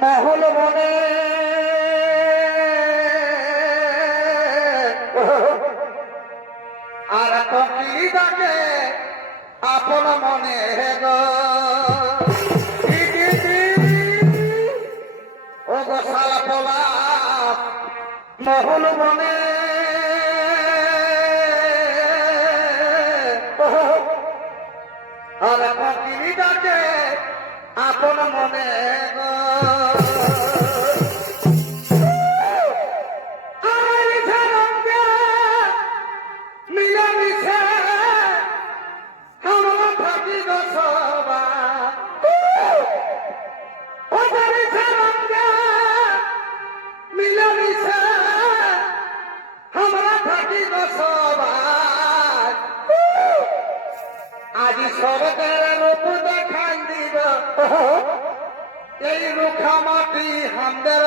মহল বনে আর কপি ডাকে আপন মনে গো। ও গো শালা পোলা মহল বনে আর কপি ডাকে আপন মনে আজি দেখাই দিব এই রুখা মাটি হামদের